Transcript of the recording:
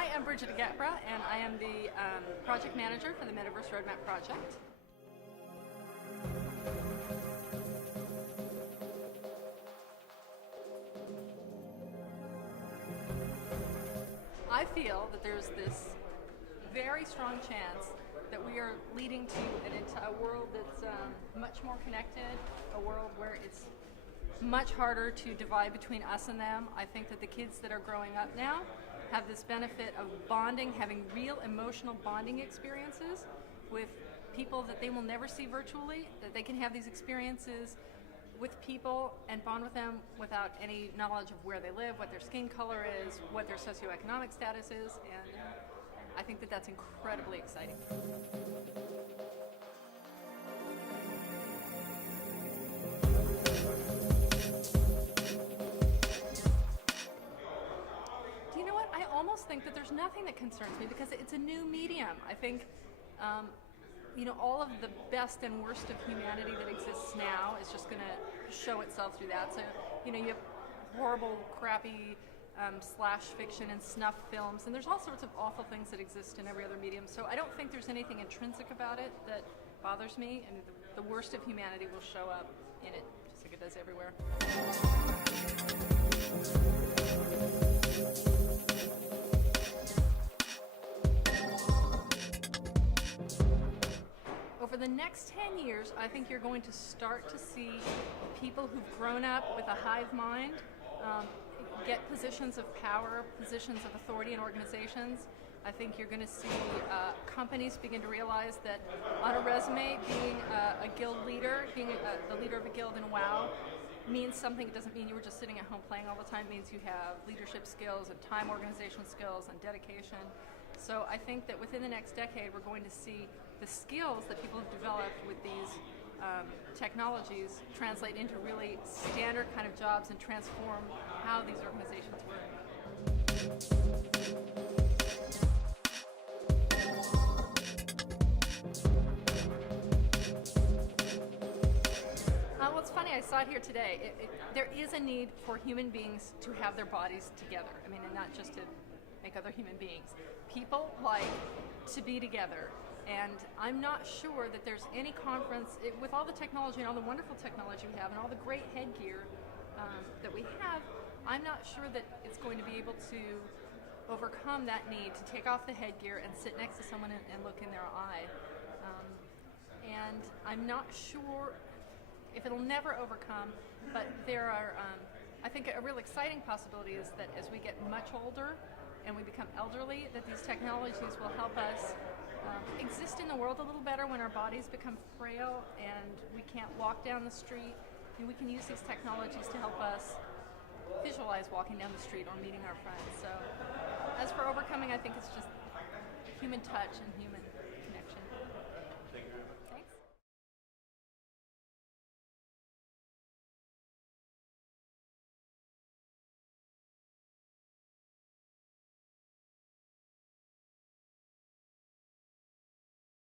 Hi, I'm Bridget Agabra, and I am the project manager for the Metaverse Roadmap project. I feel that there's this very strong chance that we are leading to a world that's much more connected, a world where it's much harder to divide between us and them. I think that the kids that are growing up now have this benefit of bonding, having real emotional bonding experiences with people that they will never see virtually, that they can have these experiences with people and bond with them without any knowledge of where they live, what their skin color is, what their socioeconomic status is, and I think that that's incredibly exciting. Do you know what? I almost think that there's nothing that concerns me because it's a new medium. I think all of the best and worst of humanity that exists now is just going to show itself through that. So, you have horrible, crappy slash fiction and snuff films, and there's all sorts of awful things that exist in every other medium. So I don't think there's anything intrinsic about it that bothers me. I mean, the worst of humanity will show up in it, just like it does everywhere. Over the next 10 years, I think you're going to start to see people who've grown up with a hive mind get positions of power, positions of authority in organizations. I think you're going to see companies begin to realize that on a resume, being a guild leader, being the leader of a guild in WoW, means something. It doesn't mean you were just sitting at home playing all the time. It means you have leadership skills and time organization skills and dedication. So I think that within the next decade, we're going to see the skills that people have developed with these technologies translate into really standard kind of jobs and transform how these organizations work. Well, it's funny, I saw it here today. There is a need for human beings to have their bodies together. I mean, and not just to make other human beings. People like to be together. And I'm not sure that there's any conference, with all the technology and all the wonderful technology we have and all the great headgear that we have, I'm not sure that it's going to be able to overcome that need to take off the headgear and sit next to someone and look in their eye. And I'm not sure if it'll never overcome, but there are, I think a real exciting possibility is that as we get much older and we become elderly, that these technologies will help us exist in the world a little better when our bodies become frail and we can't walk down the street. And we can use these technologies to help us visualize walking down the street or meeting our friends. So as for overcoming, I think it's just human touch and human